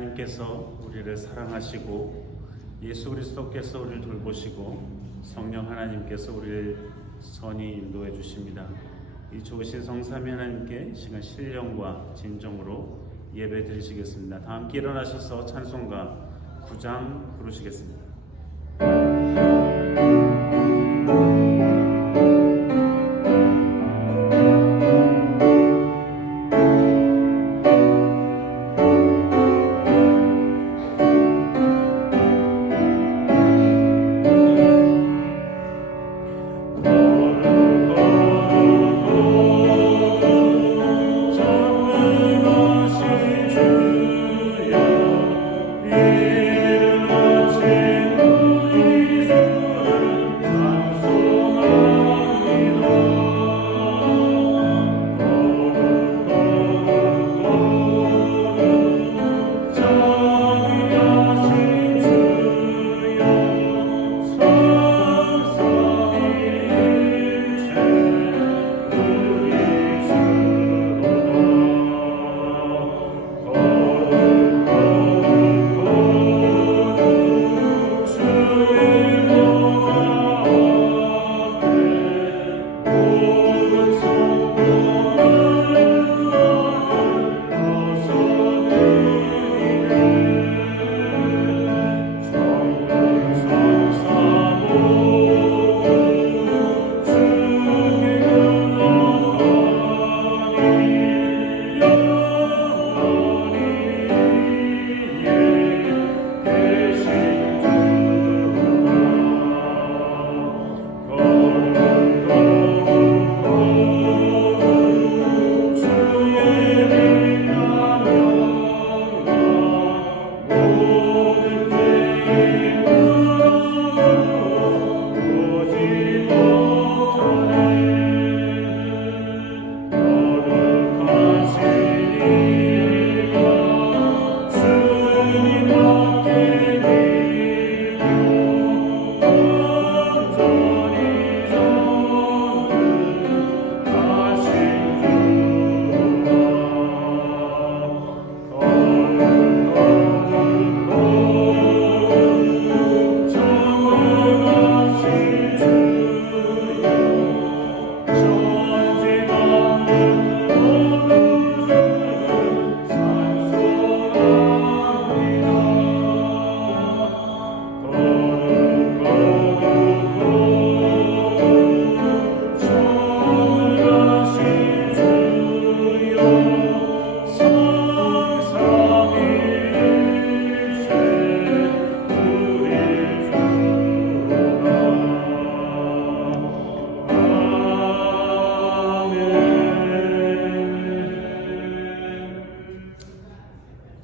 하나님께서 우리를 사랑하시고 예수 그리스도께서 우리를 돌보시고 성령 하나님께서 우리를 선히 인도해 주십니다. 이 좋으신 성삼위 하나님께 시간 신령과 진정으로 예배 드리시겠습니다. 다 함께 일어나셔서 찬송가 9장 부르시겠습니다.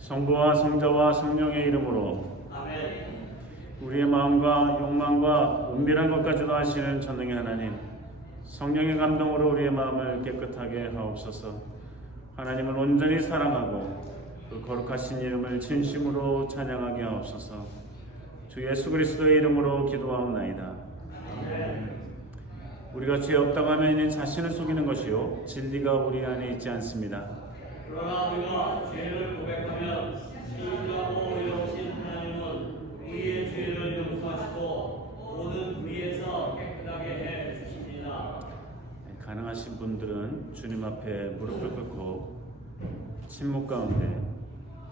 성부와 성자와 성령의 이름으로 아멘. 우리의 마음과 욕망과 은밀한 것까지도 아시는 전능의 하나님, 성령의 감동으로 우리의 마음을 깨끗하게 하옵소서. 하나님을 온전히 사랑하고 그 거룩하신 이름을 진심으로 찬양하게 하옵소서. 주 예수 그리스도의 이름으로 기도하옵나이다. 아멘. 우리가 죄 없다고 하면 이는 자신을 속이는 것이요 진리가 우리 안에 있지 않습니다. 그러나 우리가 죄를 고백하면 진리하고 의로우신 하나님은 우리의 죄를 용서하시고 모든 불의에서 깨끗하게 해 주십니다. 가능하신 분들은 주님 앞에 무릎을 꿇고 침묵 가운데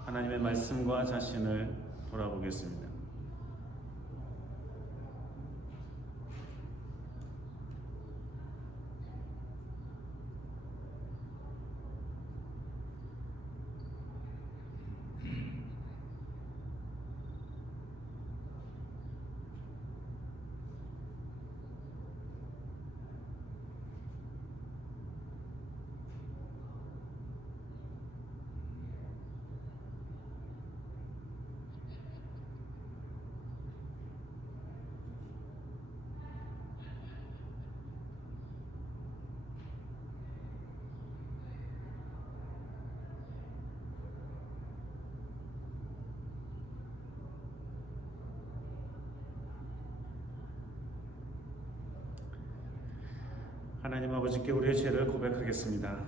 하나님의 말씀과 자신을 돌아보겠습니다. 하나님 아버지께 우리의 죄를 고백하겠습니다.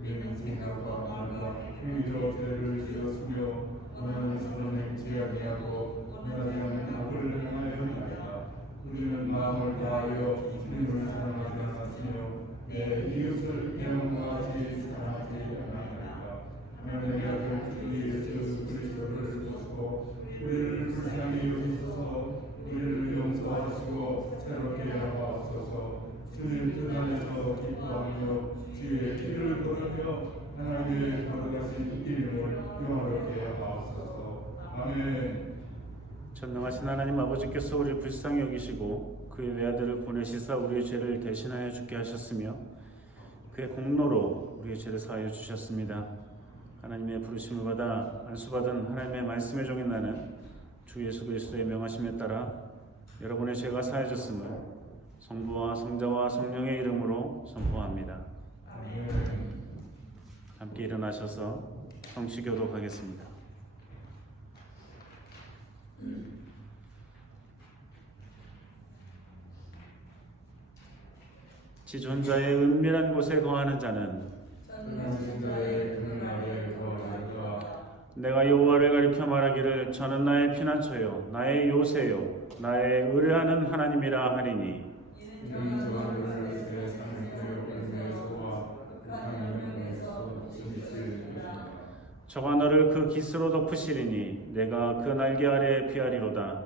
우리는 생각과 말과 행위로 죄를 지었으며 원하는 선을 행치 아니하고 원하지 않는 악을 행하였나이다. 우리는 마음을 다하여 주님을 사랑하지 않았으며 내 이웃을 배움과 같이 사랑하지 않았나이다. 하나님의 아들 주 예수 그리스도를 보시고 우리를 불쌍히 여기소서. 우리를 용서하시고 새롭게 하옵소서. 주님 뜻 안에서 기뻐하며 주의 길을 걸으며 하나님의 거룩하신 이름을 영화롭게 하옵소서. 아멘. 전능하신 하나님 아버지께서 우리를 불쌍히 여기시고 그의 외아들을 보내시사 우리의 죄를 대신하여 죽게 하셨으며 그의 공로로 우리의 죄를 사하여 주셨습니다. 하나님의 부르심을 받아 안수받은 하나님의 말씀의 종인 나는 주 예수 그리스도의 명하심에 따라 여러분의 죄가 사해졌음을 성부와 성자와 성령의 이름으로 선포합니다. 함께 일어나셔서 성시교독하겠습니다. 지존자의 은밀한 곳에 거하는 자는 내가 여호와를 가리켜 말하기를 저는 나의 피난처요 나의 요새요 나의 의뢰하는 하나님이라 하리니 저가 너를 그 깃으로 덮으시리니 내가 그 날개 아래에 피하리로다.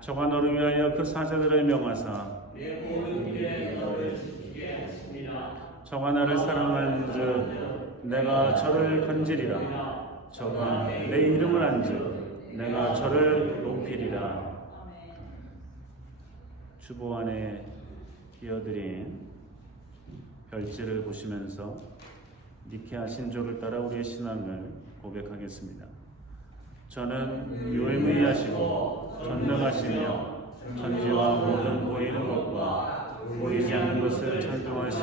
저가 너를 위하여 그 사자들을 명하사 저가 나를 사랑한즉 내가 저를 건지리라. 저가 내 이름을 안즉 내가 저를 높이리라. 주보 안에 이어드린 별지를 보시면서 니케아 신조를 따라 우리의 신앙을 고백하겠습니다. 저는 유일무이하시고 전능하시며 천지와 모든 보이는 것과 보이지 않는 것을 창조하신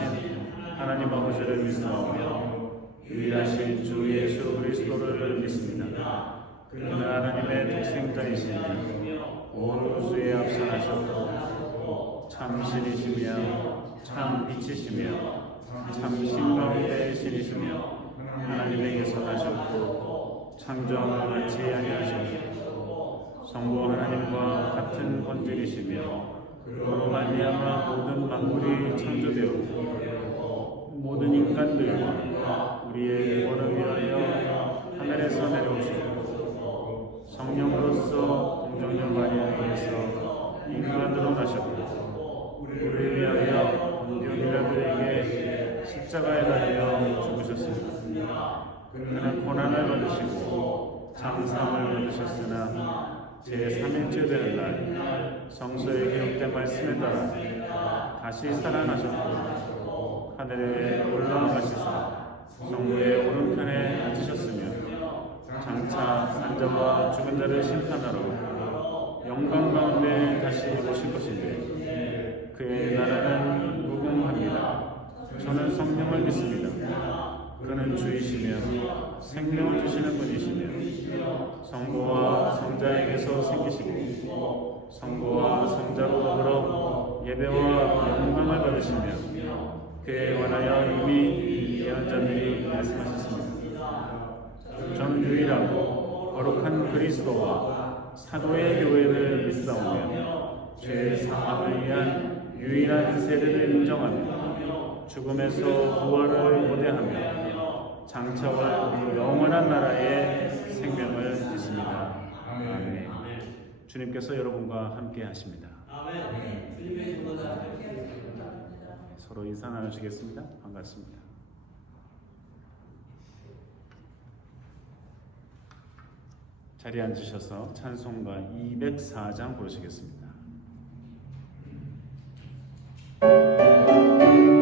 하나님 아버지를 믿사오며 유일하신 주 예수 그리스도를 믿습니다. 그는 하나님의 독생자이시며 온 우주에 앞서가셨고 참 신이시며 참 빛이시며 참 신 가운데 신이시며 하나님에게서 나셨고 창조함을 같이 아니하셨고 성부 하나님과 같은 본질이시며 그로 말미암아 모든 만물이 창조되었고 모든 인간들과 우리의 구원을 위하여 하늘에서 내려오셨고 성령으로서 동정녀 마리아에게서 인간으로 나셨고 우리를 위하여 본디오 빌라도에게 십자가에 달려 죽으셨습니다. 그는 고난을 받으시고 장사함을 받으셨으나 제3일째 되는 날 성서에 기록된 말씀에 따라 다시 살아나셨고 하늘에 올라가시사 성부의 오른편에 앉으셨으며 장차 산자와 죽은 자를 심판하러 영광 가운데 다시 오실 것인데 그의 나라는 무궁합니다. 저는 성령을 믿습니다. 그는 주이시며 생명을 주시는 분이시며 성부와 성자에게서 생기시고 성부와 성자로 더불어 예배와 영광을 받으시며 그에 관하여 이미 예언자들이 말씀하셨습니다. 저는 유일하고 거룩한 그리스도와 사도의 교회를 믿사오며 죄 사함을 위한 유일한 세례를 인정하며 죽음에서 부활을 고대하며 장차올 영원한 나라의 생명을 믿습니다. 아멘. 주님께서 여러분과 함께 하십니다. 서로 인사 나누시겠습니다. 반갑습니다. 자리에 앉으셔서 찬송가 204장 부르시겠습니다. 아멘.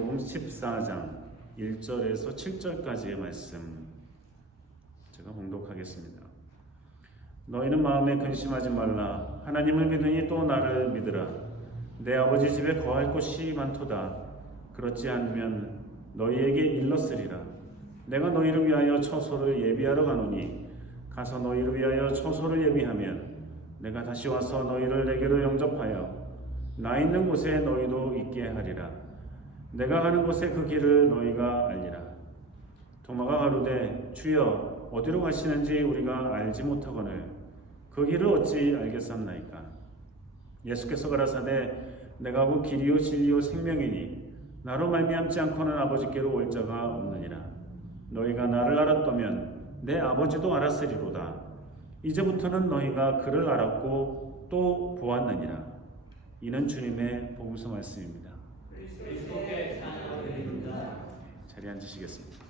마태복음 14장 1절에서 7절까지의 말씀 제가 봉독하겠습니다. 너희는 마음에 근심하지 말라. 하나님을 믿으니 또 나를 믿으라. 내 아버지 집에 거할 곳이 많도다. 그렇지 않으면 너희에게 일렀으리라. 내가 너희를 위하여 처소를 예비하러 가노니 가서 너희를 위하여 처소를 예비하면 내가 다시 와서 너희를 내게로 영접하여 나 있는 곳에 너희도 있게 하리라. 내가 가는 곳에 그 길을 너희가 알리라. 도마가 가로되 주여 어디로 가시는지 우리가 알지 못하거늘 그 길을 어찌 알겠사옵나이까. 예수께서 가라사대 내가 그 길이요 진리요 생명이니 나로 말미암지 않고는 아버지께로 올 자가 없느니라. 너희가 나를 알았다면 내 아버지도 알았으리로다. 이제부터는 너희가 그를 알았고 또 보았느니라. 이는 주님의 복음서 말씀입니다. 그리스도께 찬양드립니다. 자리에 앉으시겠습니다.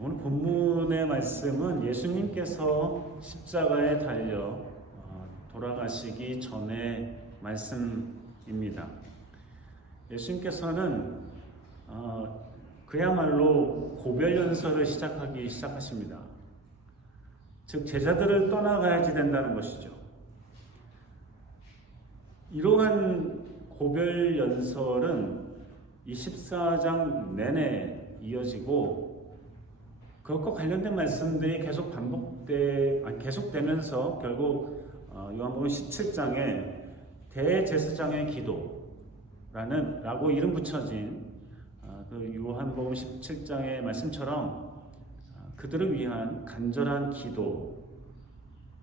오늘 본문의 말씀은 예수님께서 십자가에 달려 돌아가시기 전의 말씀입니다. 예수님께서는 그야말로 고별연설을 시작하십니다. 즉 제자들을 떠나가야지 된다는 것이죠. 이러한 고별연설은 이 14장 내내 이어지고 그것과 관련된 말씀들이 계속되면서 결국 요한복음 17장에 대제사장의 기도라고 이름 붙여진 그 요한복음 17장의 말씀처럼 그들을 위한 간절한 기도,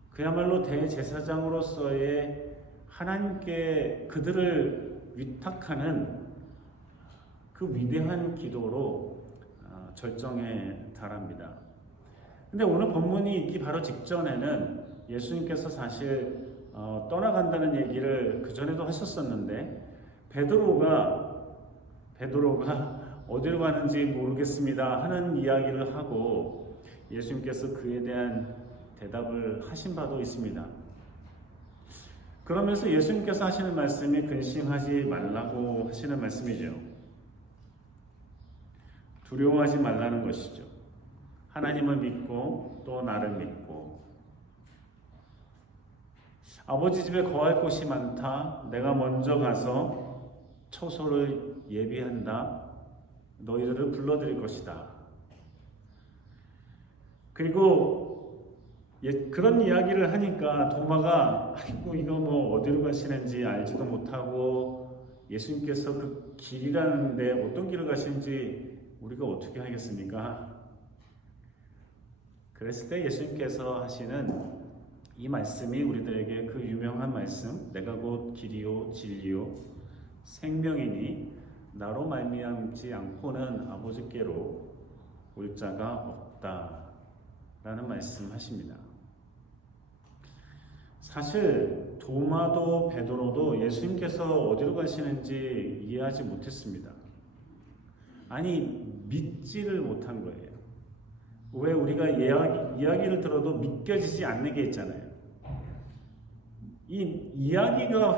그야말로 대제사장으로서의 하나님께 그들을 위탁하는 그 위대한 기도로 절정에 달합니다. 근데 오늘 본문이 있기 바로 직전에는 예수님께서 사실 떠나간다는 얘기를 그 전에도 하셨었는데 베드로가 어디로 가는지 모르겠습니다 하는 이야기를 하고 예수님께서 그에 대한 대답을 하신 바도 있습니다. 그러면서 예수님께서 하시는 말씀이 근심하지 말라고 하시는 말씀이죠. 두려워하지 말라는 것이죠. 하나님을 믿고 또 나를 믿고 아버지 집에 거할 곳이 많다. 내가 먼저 가서 처소를 예비한다. 너희들을 불러들일 것이다. 그리고 그런 이야기를 하니까 도마가 아이고 이거 뭐 어디로 가시는지 알지도 못하고 예수님께서 그 길이라는데 어떤 길을 가시는지 우리가 어떻게 하겠습니까? 그랬을 때 예수님께서 하시는 이 말씀이 우리들에게 그 유명한 말씀, 내가 곧 길이요 진리요 생명이니 나로 말미암지 않고는 아버지께로 올 자가 없다라는 말씀하십니다. 사실 도마도 베드로도 예수님께서 어디로 가시는지 이해하지 못했습니다. 아니 믿지를 못한 거예요. 왜 우리가 이야기를 들어도 믿겨지지 않는 게 있잖아요. 이 이야기가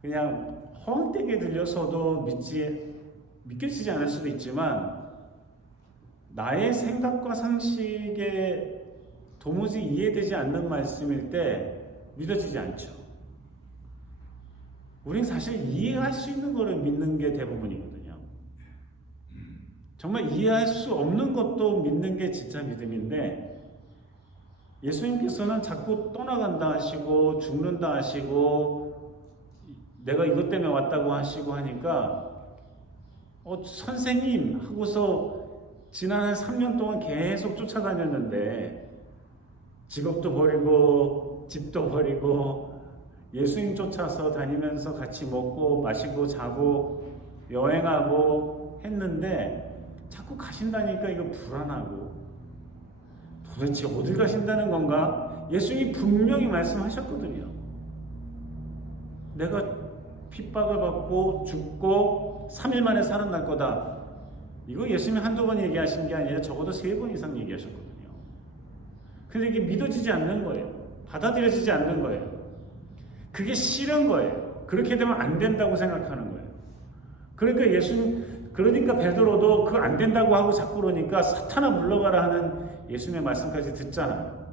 그냥 헛되게 들려서도 믿겨지지 않을 수도 있지만 나의 생각과 상식에 도무지 이해되지 않는 말씀일 때 믿어지지 않죠. 우린 사실 이해할 수 있는 거를 믿는 게 대부분이거든요. 정말 이해할 수 없는 것도 믿는 게 진짜 믿음인데 예수님께서는 자꾸 떠나간다 하시고 죽는다 하시고 내가 이것 때문에 왔다고 하시고 하니까 선생님 하고서 지난 한 3년 동안 계속 쫓아다녔는데 직업도 버리고 집도 버리고 예수님 쫓아서 다니면서 같이 먹고 마시고 자고 여행하고 했는데 자꾸 가신다니까 이거 불안하고 도대체 어딜 가신다는 건가? 예수님이 분명히 말씀하셨거든요. 내가 핍박을 받고 죽고 3일 만에 살아날 거다. 이거 예수님이 한두 번 얘기하신 게 아니라 적어도 3번 이상 얘기하셨거든요. 근데 이게 믿어지지 않는 거예요. 받아들여지지 않는 거예요. 그게 싫은 거예요. 그렇게 되면 안 된다고 생각하는 거예요. 그러니까 베드로도 그거 안 된다고 하고 자꾸 그러니까 사탄아 물러가라 하는 예수님의 말씀까지 듣잖아요.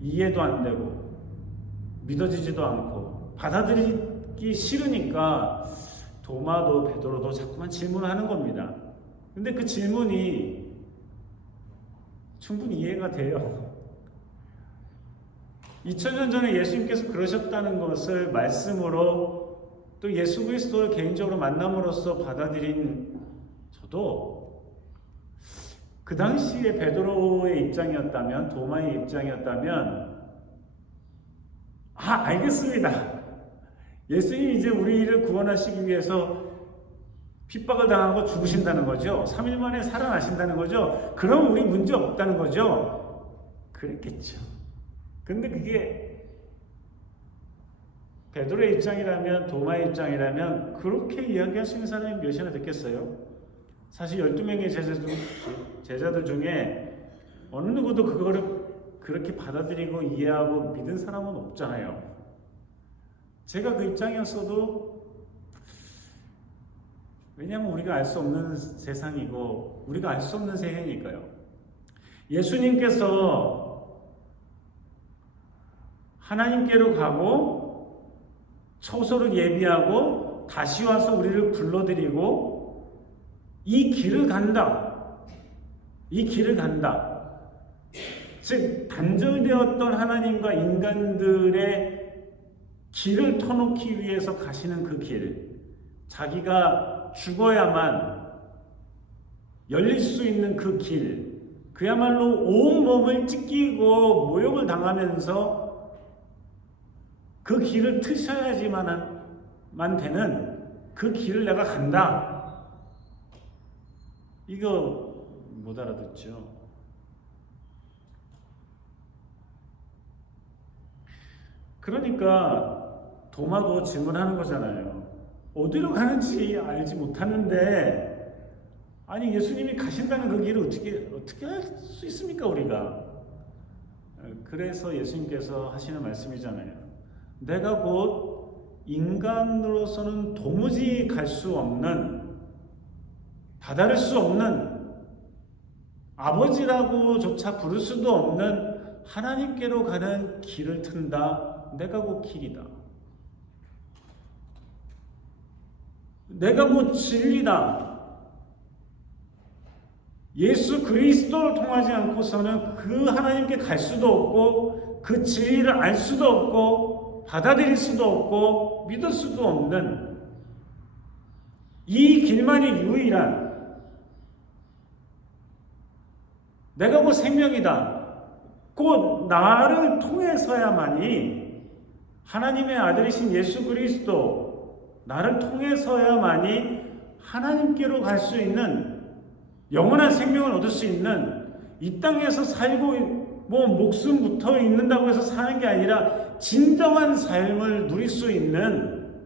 이해도 안 되고 믿어지지도 않고 받아들이기 싫으니까 도마도 베드로도 자꾸만 질문하는 겁니다. 근데 그 질문이 충분히 이해가 돼요. 2000년 전에 예수님께서 그러셨다는 것을 말씀으로 또 예수 그리스도를 개인적으로 만남으로써 받아들인 저도 그 당시에 베드로의 입장이었다면, 도마의 입장이었다면, 알겠습니다. 예수님이 이제 우리를 구원하시기 위해서 핍박을 당하고 죽으신다는 거죠. 3일 만에 살아나신다는 거죠. 그럼 우리 문제 없다는 거죠. 그랬겠죠. 근데 그게 베드로의 입장이라면, 도마의 입장이라면 그렇게 이야기할 수 있는 사람이 몇이나 됐겠어요? 사실 12명의 제자들 중에 어느 누구도 그거를 그렇게 받아들이고 이해하고 믿은 사람은 없잖아요. 제가 그 입장이었어도, 왜냐하면 우리가 알 수 없는 세상이고 우리가 알 수 없는 세계니까요. 예수님께서 하나님께로 가고 처소를 예비하고 다시 와서 우리를 불러들이고 이 길을 간다. 이 길을 간다. 즉 단절되었던 하나님과 인간들의 길을 터놓기 위해서 가시는 그 길, 자기가 죽어야만 열릴 수 있는 그 길, 그야말로 온몸을 찢기고 모욕을 당하면서 그 길을 트셔야지만 되는 그 길을 내가 간다. 이거 못 알아듣죠. 그러니까 도마도 질문하는 거잖아요. 어디로 가는지 알지 못하는데, 아니 예수님이 가신다는 그 길을 어떻게 할 수 있습니까 우리가? 그래서 예수님께서 하시는 말씀이잖아요. 내가 곧 인간으로서는 도무지 갈 수 없는, 다다를 수 없는, 아버지라고조차 부를 수도 없는 하나님께로 가는 길을 튼다. 내가 곧 길이다. 내가 곧 진리다. 예수 그리스도를 통하지 않고서는 그 하나님께 갈 수도 없고 그 진리를 알 수도 없고 받아들일 수도 없고 믿을 수도 없는 이 길만이 유일한, 내가 곧 생명이다. 곧 나를 통해서야만이, 하나님의 아들이신 예수 그리스도 나를 통해서야만이 하나님께로 갈 수 있는, 영원한 생명을 얻을 수 있는, 이 땅에서 살고 목숨 붙어 있는다고 해서 사는 게 아니라 진정한 삶을 누릴 수 있는,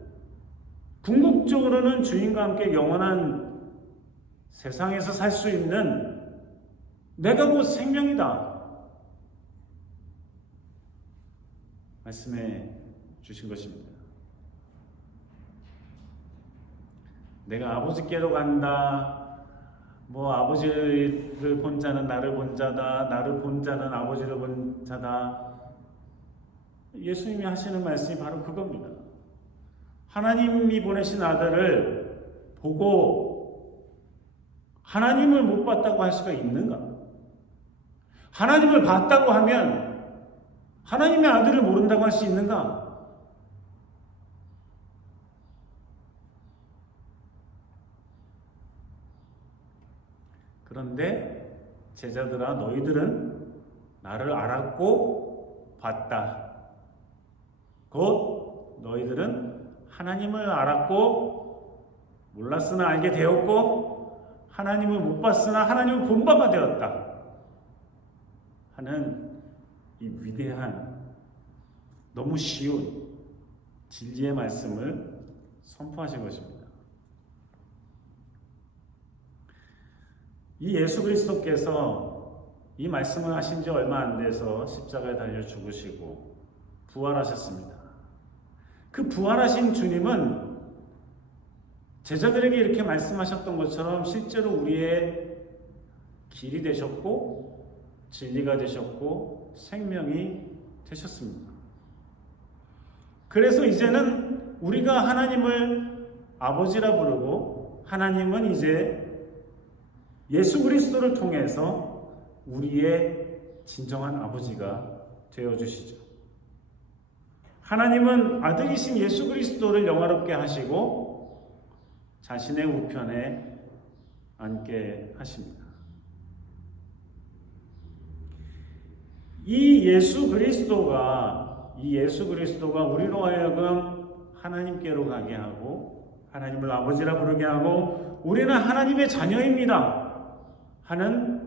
궁극적으로는 주님과 함께 영원한 세상에서 살 수 있는, 내가 곧 생명이다 말씀해 주신 것입니다. 내가 아버지께로 간다. 아버지를 본 자는 나를 본 자다. 나를 본 자는 아버지를 본 자다. 예수님이 하시는 말씀이 바로 그겁니다. 하나님이 보내신 아들을 보고 하나님을 못 봤다고 할 수가 있는가? 하나님을 봤다고 하면 하나님의 아들을 모른다고 할 수 있는가? 그런데 제자들아, 너희들은 나를 알았고 봤다. 곧 너희들은 하나님을 알았고 몰랐으나 알게 되었고 하나님을 못 봤으나 하나님을 본 바가 되었다 하는 이 위대한, 너무 쉬운 진리의 말씀을 선포하신 것입니다. 이 예수 그리스도께서 이 말씀을 하신 지 얼마 안 돼서 십자가에 달려 죽으시고 부활하셨습니다. 그 부활하신 주님은 제자들에게 이렇게 말씀하셨던 것처럼 실제로 우리의 길이 되셨고 진리가 되셨고 생명이 되셨습니다. 그래서 이제는 우리가 하나님을 아버지라 부르고 하나님은 이제 예수 그리스도를 통해서 우리의 진정한 아버지가 되어주시죠. 하나님은 아들이신 예수 그리스도를 영화롭게 하시고 자신의 우편에 앉게 하십니다. 이 예수 그리스도가 우리로 하여금 하나님께로 가게 하고 하나님을 아버지라 부르게 하고 우리는 하나님의 자녀입니다 하는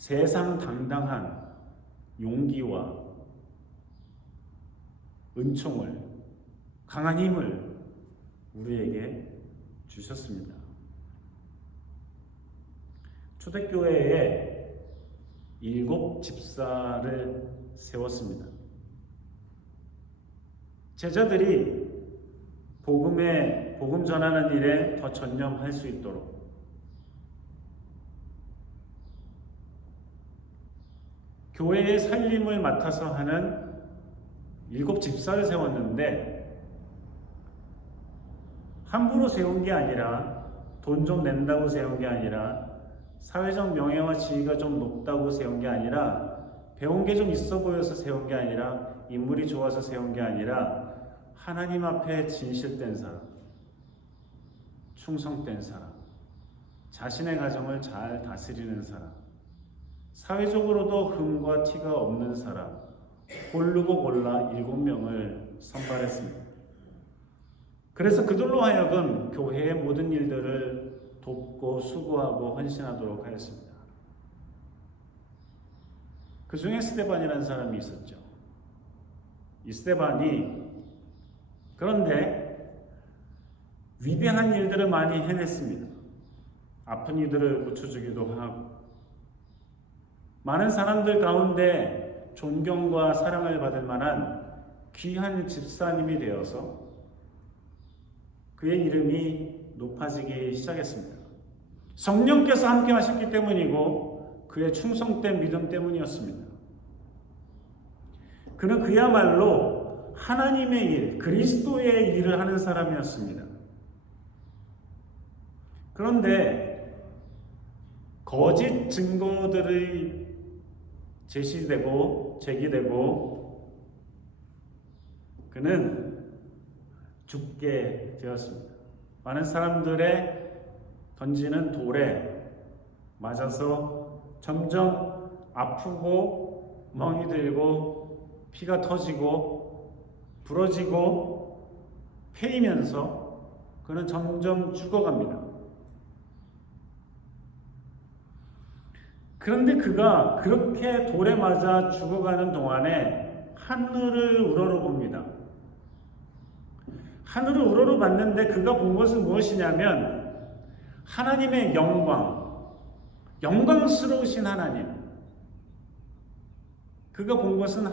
세상 당당한 용기와 은총을, 강한 힘을 우리에게 주셨습니다. 초대교회에 7 집사를 세웠습니다. 제자들이 복음 전하는 일에 더 전념할 수 있도록 교회의 살림을 맡아서 하는 7 집사를 세웠는데 함부로 세운 게 아니라 돈 좀 낸다고 세운 게 아니라 사회적 명예와 지위가 좀 높다고 세운 게 아니라 배운 게 좀 있어 보여서 세운 게 아니라 인물이 좋아서 세운 게 아니라 하나님 앞에 진실된 사람, 충성된 사람, 자신의 가정을 잘 다스리는 사람, 사회적으로도 흠과 티가 없는 사람 고르고 골라 7명을 선발했습니다. 그래서 그들로 하여금 교회의 모든 일들을 돕고 수고하고 헌신하도록 하였습니다. 그 중에 스데반이라는 사람이 있었죠. 이 스데반이 그런데 위대한 일들을 많이 해냈습니다. 아픈 이들을 고쳐주기도 하고 많은 사람들 가운데 존경과 사랑을 받을 만한 귀한 집사님이 되어서 그의 이름이 높아지기 시작했습니다. 성령께서 함께 하셨기 때문이고 그의 충성된 믿음 때문이었습니다. 그는 그야말로 하나님의 일, 그리스도의 일을 하는 사람이었습니다. 그런데 거짓 증거들이 제기되고 그는 죽게 되었습니다. 많은 사람들의 던지는 돌에 맞아서 점점 아프고 멍이 들고 피가 터지고 부러지고 패이면서 그는 점점 죽어갑니다. 그런데 그가 그렇게 돌에 맞아 죽어가는 동안에 하늘을 우러러봅니다. 하늘을 우러러봤는데 그가 본 것은 무엇이냐면 하나님의 영광스러우신 하나님. 그가 본 것은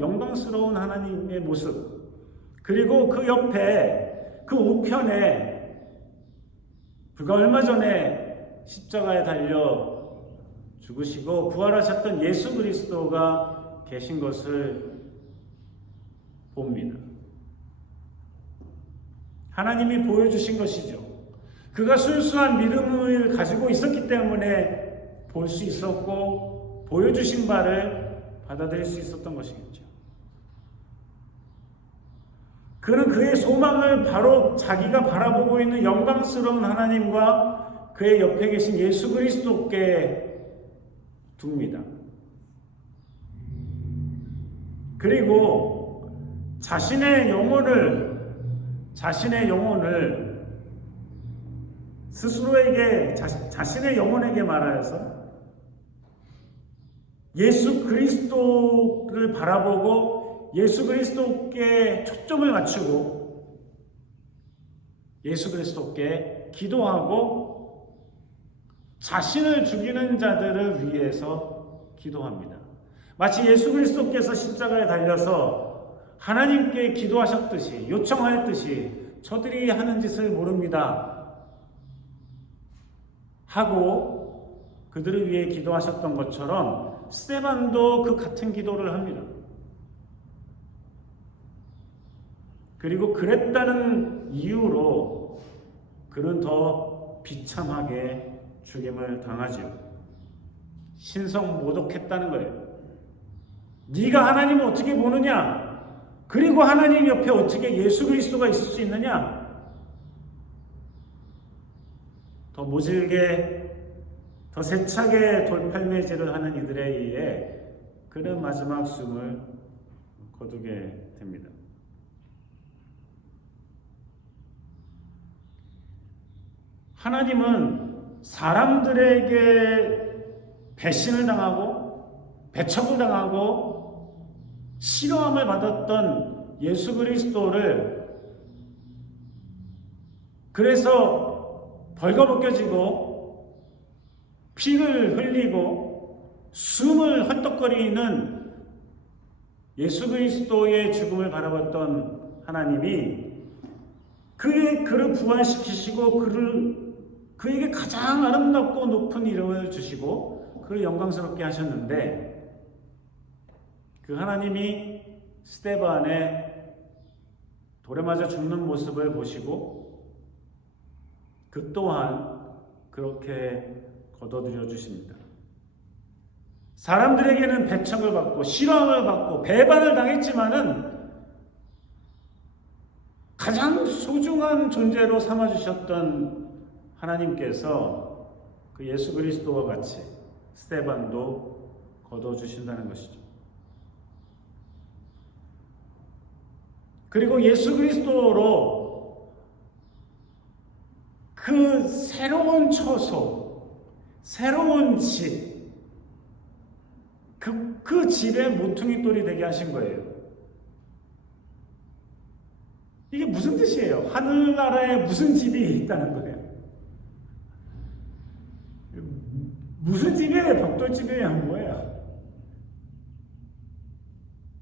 영광스러운 하나님의 모습. 그리고 그 옆에 그 우편에 불과 얼마 전에 십자가에 달려 죽으시고 부활하셨던 예수 그리스도가 계신 것을 봅니다. 하나님이 보여주신 것이죠. 그가 순수한 믿음을 가지고 있었기 때문에 볼 수 있었고 보여주신 바를 받아들일 수 있었던 것이겠죠. 그는 그의 소망을 바로 자기가 바라보고 있는 영광스러운 하나님과 그의 옆에 계신 예수 그리스도께 둡니다. 그리고 자신의 영혼을 스스로에게 자신의 영혼에게 말하여서 예수 그리스도를 바라보고 예수 그리스도께 초점을 맞추고 예수 그리스도께 기도하고 자신을 죽이는 자들을 위해서 기도합니다. 마치 예수 그리스도께서 십자가에 달려서 하나님께 기도하셨듯이, 요청하였듯이 저들이 하는 짓을 모릅니다 하고 그들을 위해 기도하셨던 것처럼 스데반도 그 같은 기도를 합니다. 그리고 그랬다는 이유로 그는 더 비참하게 죽임을 당하지요. 신성 모독했다는 거예요. 네가 하나님을 어떻게 보느냐? 그리고 하나님 옆에 어떻게 예수 그리스도가 있을 수 있느냐? 더 모질게, 더 세차게 돌팔매질을 하는 이들에 의해 그는 마지막 숨을 거두게 됩니다. 하나님은 사람들에게 배신을 당하고 배척을 당하고 싫어함을 받았던 예수 그리스도를 그래서 벌거벗겨지고 피를 흘리고 숨을 헐떡거리는 예수 그리스도의 죽음을 바라봤던 하나님이 그를 부활시키시고 그에게 가장 아름답고 높은 이름을 주시고 그를 영광스럽게 하셨는데 그 하나님이 스데반의 돌에 맞아 죽는 모습을 보시고 그 또한 그렇게 거둬들여 주십니다. 사람들에게는 배척을 받고 싫어함을 받고 배반을 당했지만은 가장 소중한 존재로 삼아주셨던 하나님께서 그 예수 그리스도와 같이 스데반도 거둬주신다는 것이죠. 그리고 예수 그리스도로 그 새로운 처소, 새로운 집, 그 집의 모퉁이 돌이 되게 하신 거예요. 이게 무슨 뜻이에요? 하늘나라에 무슨 집이 있다는 거예요? 무슨 집이에요? 벽돌집이에요? 뭐예요?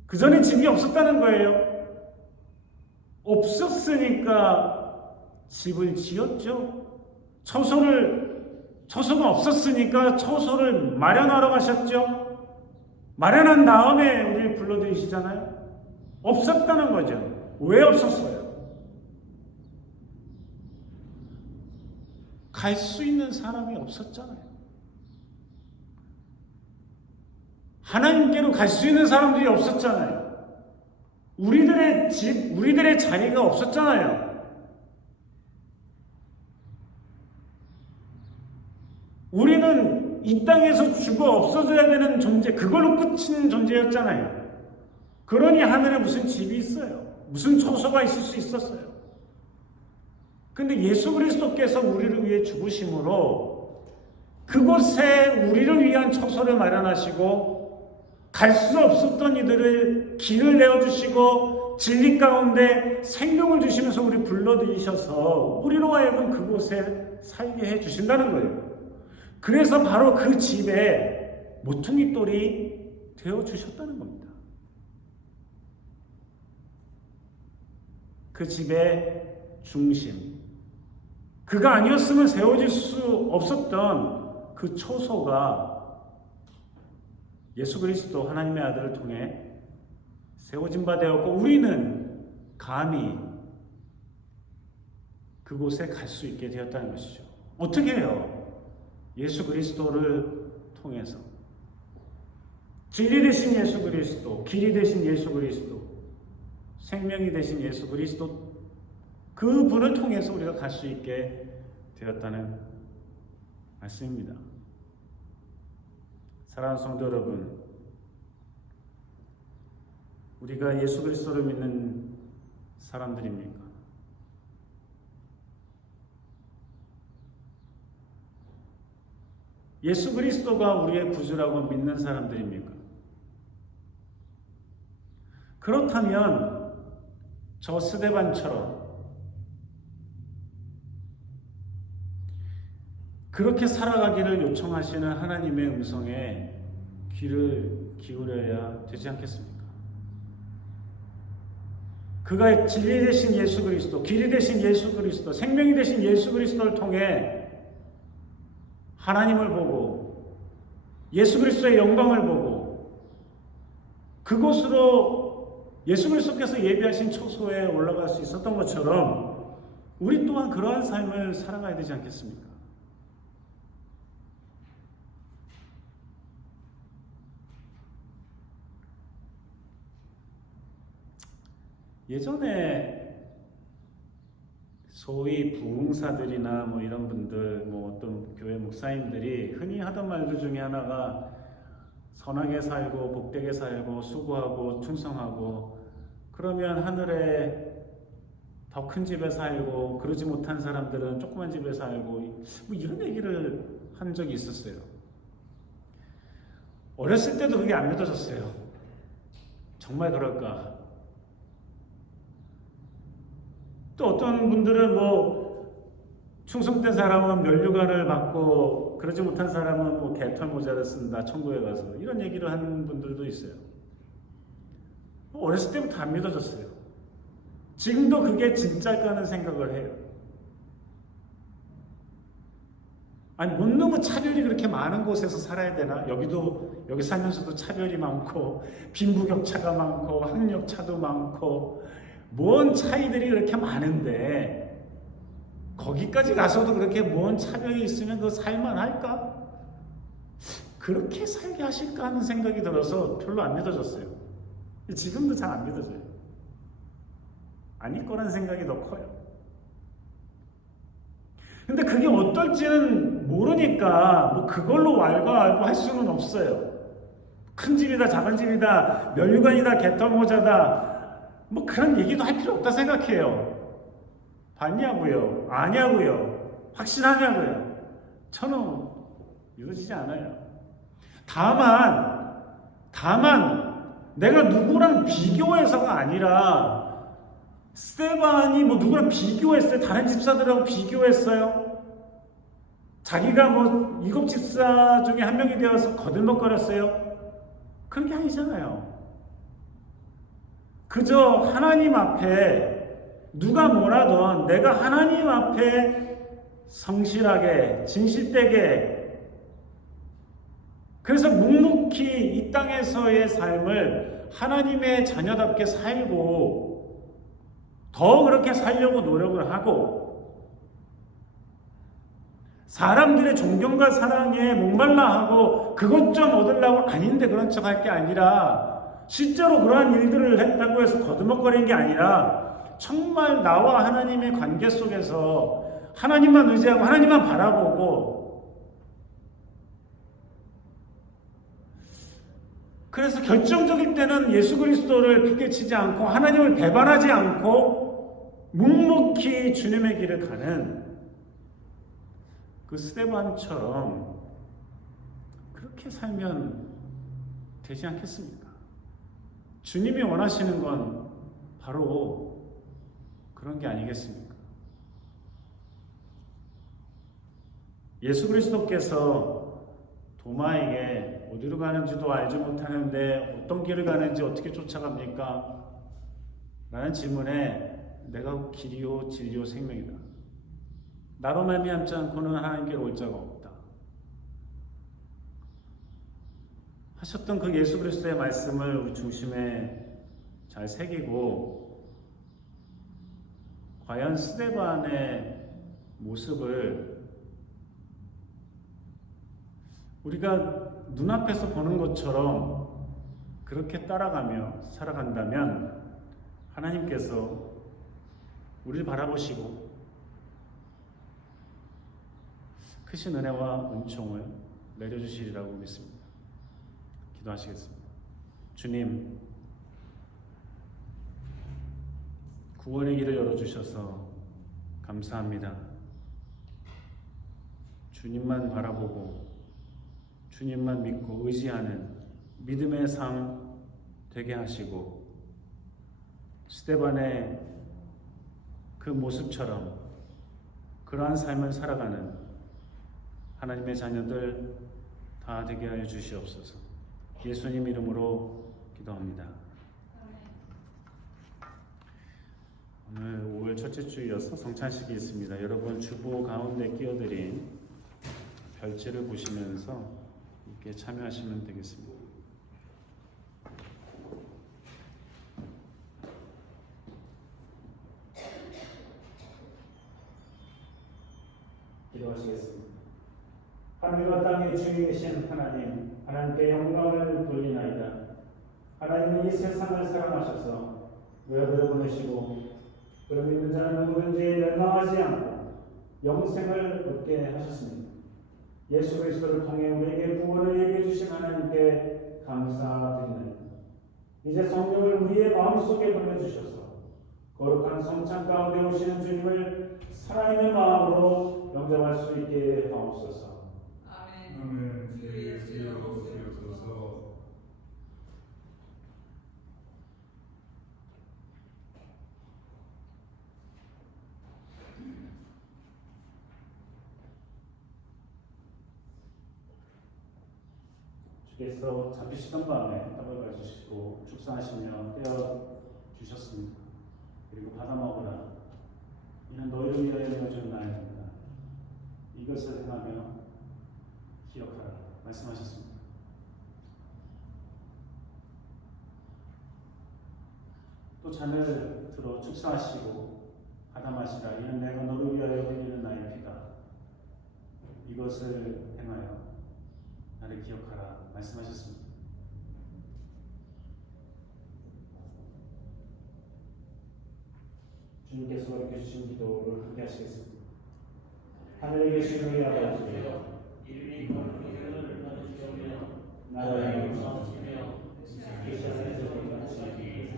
그 전에 집이 없었다는 거예요. 없었으니까 집을 지었죠. 처소가 없었으니까 처소를 마련하러 가셨죠. 마련한 다음에 우리를 불러들이시잖아요. 없었다는 거죠. 왜 없었어요? 갈 수 있는 사람이 없었잖아요. 하나님께로 갈 수 있는 사람들이 없었잖아요. 우리들의 집, 우리들의 자리가 없었잖아요. 우리는 이 땅에서 죽어 없어져야 되는 존재, 그걸로 끝인 존재였잖아요. 그러니 하늘에 무슨 집이 있어요? 무슨 처소가 있을 수 있었어요? 근데 예수 그리스도께서 우리를 위해 죽으심으로 그곳에 우리를 위한 처소를 마련하시고 갈 수 없었던 이들을 길을 내어주시고 진리 가운데 생명을 주시면서 우리 불러들이셔서 우리로 하여금 그곳에 살게 해주신다는 거예요. 그래서 바로 그 집에 모퉁이 돌이 되어주셨다는 겁니다. 그 집의 중심, 그가 아니었으면 세워질 수 없었던 그 초소가 예수 그리스도 하나님의 아들을 통해 세워진 바 되었고 우리는 감히 그곳에 갈 수 있게 되었다는 것이죠. 어떻게 해요? 예수 그리스도를 통해서 진리 되신 예수 그리스도, 길이 되신 예수 그리스도, 생명이 되신 예수 그리스도 그 분을 통해서 우리가 갈 수 있게 되었다는 말씀입니다. 사랑하는 성도 여러분, 우리가 예수 그리스도를 믿는 사람들입니까? 예수 그리스도가 우리의 구주라고 믿는 사람들입니까? 그렇다면 저 스데반처럼 그렇게 살아가기를 요청하시는 하나님의 음성에 귀를 기울여야 되지 않겠습니까? 그가 진리 되신 예수 그리스도, 길이 되신 예수 그리스도, 생명이 되신 예수 그리스도를 통해 하나님을 보고 예수 그리스도의 영광을 보고 그곳으로 예수 그리스도께서 예비하신 초소에 올라갈 수 있었던 것처럼 우리 또한 그러한 삶을 살아가야 되지 않겠습니까? 예전에 소위 부흥사들이나 뭐 이런 분들, 뭐 어떤 교회 목사님들이 흔히 하던 말들 중에 하나가 선하게 살고 복되게 살고 수고하고 충성하고 그러면 하늘에 더 큰 집에 살고 그러지 못한 사람들은 조그만 집에 살고 뭐 이런 얘기를 한 적이 있었어요. 어렸을 때도 그게 안 믿어졌어요. 정말 그럴까? 또 어떤 분들은 뭐 충성된 사람은 면류관을 받고 그러지 못한 사람은 뭐 개털 모자를 쓴다 천국에 가서 이런 얘기를 하는 분들도 있어요. 어렸을 때부터 안 믿어졌어요. 지금도 그게 진짜일까 하는 생각을 해요. 아니 못 차별이 그렇게 많은 곳에서 살아야 되나? 여기 살면서도 차별이 많고 빈부격차가 많고 학력차도 많고 뭔 차이들이 그렇게 많은데 거기까지 가서도 그렇게 뭔 차별이 있으면 그거 살만할까? 그렇게 살게 하실까 하는 생각이 들어서 별로 안 믿어졌어요. 지금도 잘 안 믿어져요. 아닐 거란 생각이 더 커요. 근데 그게 어떨지는 모르니까 뭐 그걸로 왈가왈부할 수는 없어요. 큰 집이다 작은 집이다 면류관이다 개털모자다 뭐 그런 얘기도 할 필요 없다 생각해요. 봤냐고요? 아냐고요? 확신하냐고요? 저는 믿어지지 않아요. 다만 내가 누구랑 비교해서가 아니라 스데반이 뭐 누구랑 비교했어요? 다른 집사들하고 비교했어요? 자기가 뭐 7 집사 중에 한 명이 되어서 거들먹거렸어요? 그런 게 아니잖아요. 그저 하나님 앞에 누가 뭐라던 내가 하나님 앞에 성실하게 진실되게 그래서 묵묵히 이 땅에서의 삶을 하나님의 자녀답게 살고 더 그렇게 살려고 노력을 하고 사람들의 존경과 사랑에 목말라 하고 그것 좀 얻으려고 아닌데 그런 척 할 게 아니라 실제로 그러한 일들을 했다고 해서 거두먹거리는 게 아니라 정말 나와 하나님의 관계 속에서 하나님만 의지하고 하나님만 바라보고 그래서 결정적일 때는 예수 그리스도를 핑계치지 않고 하나님을 배반하지 않고 묵묵히 주님의 길을 가는 그 스데반처럼 그렇게 살면 되지 않겠습니까? 주님이 원하시는 건 바로 그런 게 아니겠습니까? 예수 그리스도께서 도마에게 어디로 가는지도 알지 못하는데 어떤 길을 가는지 어떻게 쫓아갑니까? 라는 질문에 내가 길이요 진리요 생명이다. 나로 말미암지 않고는 하나님께로 올 자가 없다. 하셨던 그 예수 그리스도의 말씀을 우리 중심에 잘 새기고 과연 스데반의 모습을 우리가 눈앞에서 보는 것처럼 그렇게 따라가며 살아간다면 하나님께서 우리를 바라보시고 크신 은혜와 은총을 내려주시리라고 믿습니다. 기도하시겠습니다. 주님, 구원의 길을 열어주셔서 감사합니다. 주님만 바라보고 주님만 믿고 의지하는 믿음의 삶 되게 하시고 스데반의 그 모습처럼 그러한 삶을 살아가는 하나님의 자녀들 다 되게 하여 주시옵소서. 예수님 이름으로 기도합니다. 오늘 5월 첫째 주이어서 성찬식이 있습니다. 여러분 주보 가운데 끼워드린 별채를 보시면서 이렇게 참여하시면 되겠습니다. 기도하시겠습니다. 하늘과 땅의 주인이신 하나님, 하나님께 영광을 돌리나이다. 하나님은 이 세상을 사랑하셔서 외아들을 보내시고 그런 믿는 자는 누구든지 멸망하지 않고 영생을 얻게 하셨습니다. 예수 그리스도를 통해 우리에게 구원을 얘기해 주신 하나님께 감사드리나이다. 이제 성령을 우리의 마음속에 보내주셔서 거룩한 성찬 가운데 오시는 주님을 살아있는 마음으로 영접할 수 있게 하옵소서. 아멘. 주 예수여 오시옵소서. 주께서 잡히시던 밤에 떡을 가지시고 축사하시며 떼어 주셨습니다. 그리고 받아 먹으라. 이는 너희를 위하여 내어준 나이다. 이것을 행하며 기억하라. 말씀하셨습니다. 또 잔을 들어 축사하시고 받아 마시라. 이는 내가 너를 위하여 흘리는 나의 피다. 이것을 행하여 나를 기억하라. 말씀하셨습니다. 주님께서 가르쳐 주신 기도를 함께 하시겠습니다. 하늘에 계신 우리 아버지, 이름이 거룩하기를 받으시오며 나라의 나라시며 세상에서 같이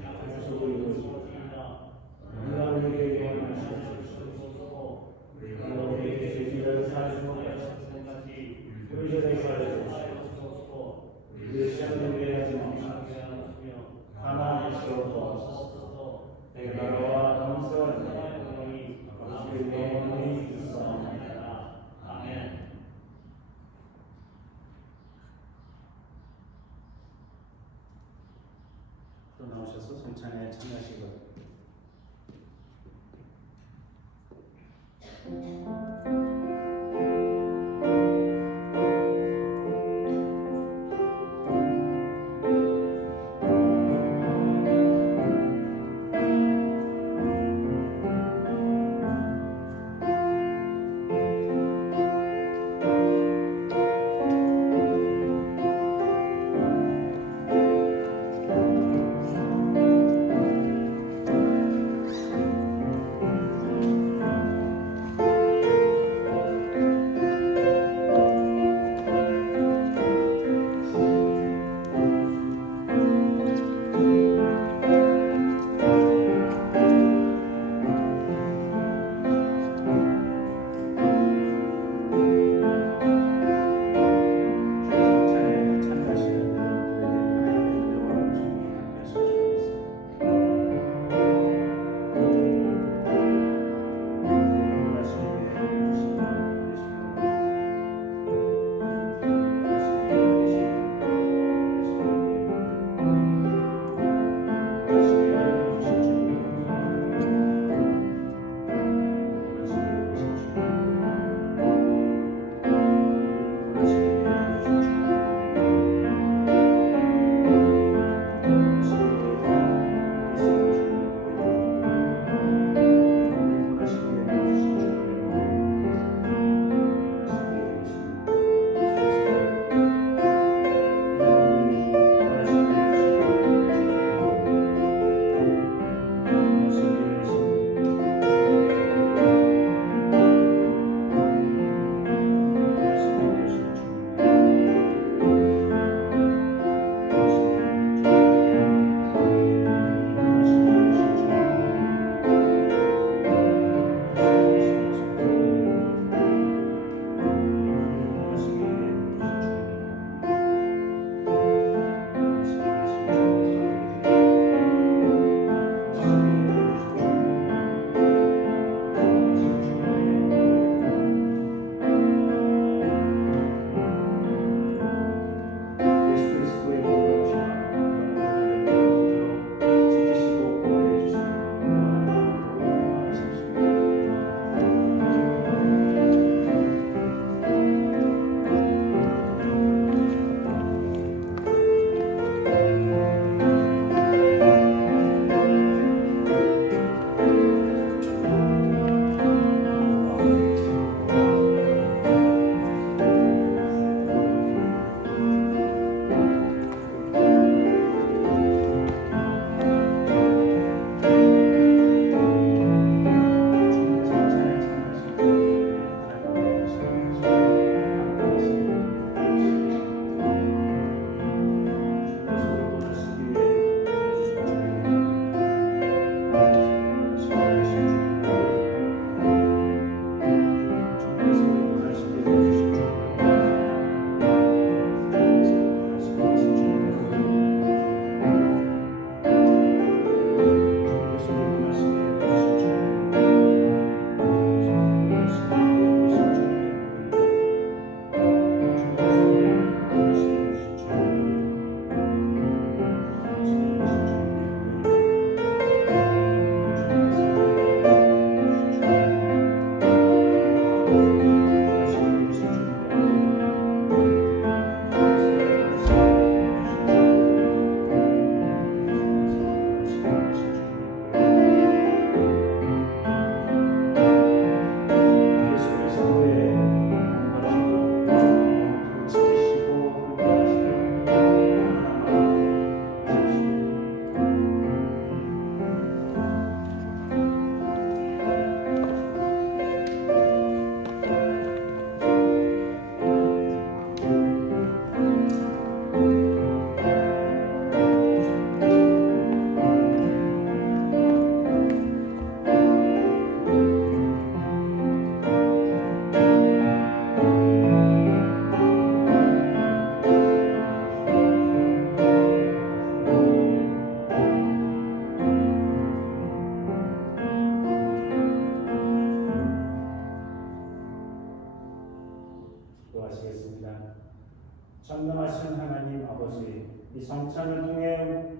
하늘에서도 이루어지리라. 오늘 우리에게 영원한 주옵소서. 우리가 우리에게 죄지를 사하신 것 같이 우리 죄를 사하여 주옵소서. 우리를 시험에 들게 하지 마시며 다만 예수로 도와주소서. 내 나라와 영광과 영광이 아버지 영원히 있사옵나이다. 아멘. 또 나오셔서 성찬에 참여하시고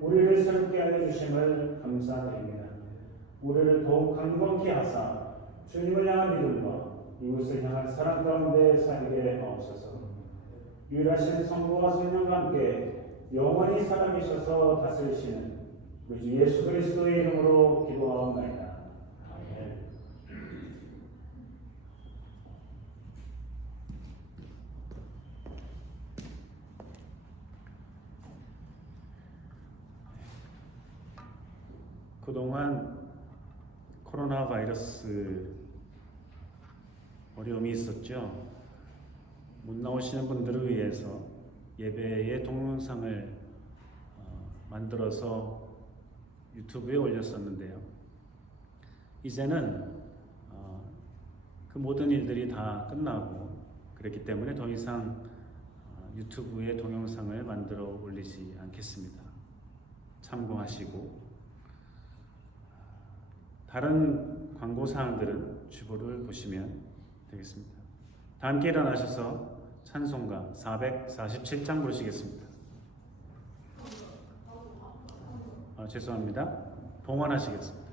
우리를 새롭게 하여 주심을 감사드립니다. 우리를 더욱 강건케 하사 주님을 향한 믿음과 이웃을 향한 사랑 가운데 살게 하옵소서. 유일하신 성부와 성령과 함께 영원히 살아계셔서 다스리시는 우리 주 예수 그리스도의 이름으로 기도하옵나이다. 아멘. 그동안 코로나 바이러스 어려움이 있었죠. 못 나오시는 분들을 위해서 예배의 동영상을 만들어서 유튜브에 올렸었는데요. 이제는 그 모든 일들이 다 끝나고 그랬기 때문에 더 이상 유튜브에 동영상을 만들어 올리지 않겠습니다. 참고하시고 다른 광고 사항들은 주보를 보시면 되겠습니다. 다 함께 일어나셔서 찬송가 447장 부르시겠습니다. 죄송합니다. 봉헌하시겠습니다.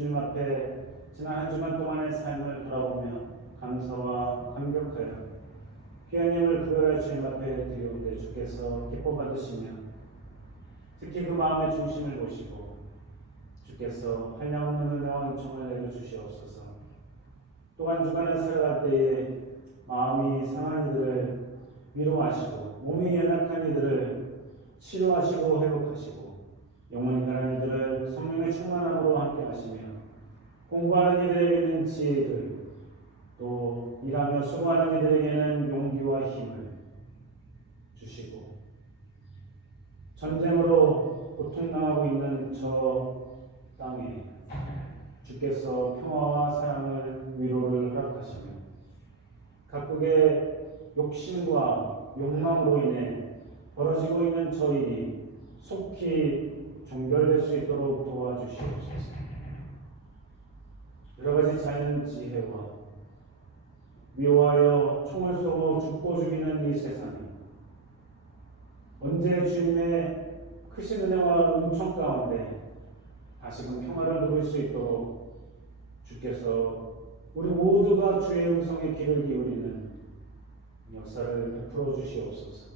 주님 앞에 지난 한 주간 동안의 삶을 돌아보며 감사와 감격하여 귀한 영을 구별할 주님 앞에 드리오되 주께서 기뻐 받으시며 특히 그 마음의 중심을 보시고 주께서 한량없는 은혜와 은총을 내려주시옵소서. 또한 주간을 살아갈 때에 마음이 상한 이들을 위로하시고 몸이 연약한 이들을 치료하시고 회복하시고 영원히 가는 이들을 성령의 충만함으로 함께 하시며 공부하는 이들에게는 지혜를 또 일하며 수고하는 이들에게는 용기와 힘을 주시고 전쟁으로 고통당하고 있는 저 땅에 주께서 평화와 사랑을 위로를 허락하시며 각국의 욕심과 욕망으로 인해 벌어지고 있는 저 일이 속히 종결될 수 있도록 도와주시옵소서. 여러 가지 자연 지혜와 미워하여 총을 쏘고 죽고 죽이는 이 세상이 언제 주님의 크신 은혜와 은총 가운데 다시금 평화를 누릴 수 있도록 주께서 우리 모두가 주의 음성에 귀를 기울이는 역사를 베풀어 주시옵소서.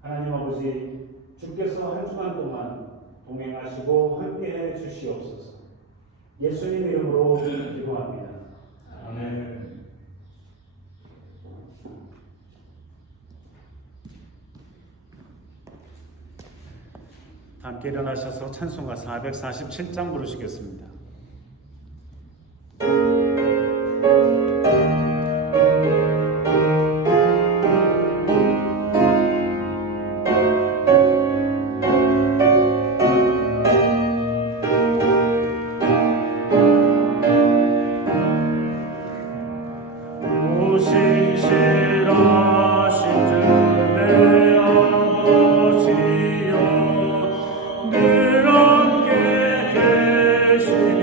하나님 아버지, 주께서 한 주간 동안 동행하시고 함께해 주시옵소서. 예수님 이름으로 기도합니다. 아멘. 함께 일어나셔서 찬송가 447장 부르시겠습니다. 늘 함께 계시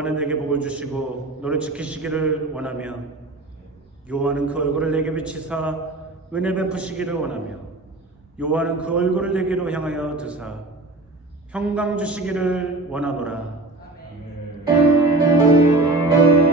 여호와는 내게 복을 주시고 너를 지키시기를 원하며 여호와는 그 얼굴을 내게 비치사 은혜 베푸시기를 원하며 여호와는 그 얼굴을 내게로 향하여 드사 평강 주시기를 원하노라. 아멘.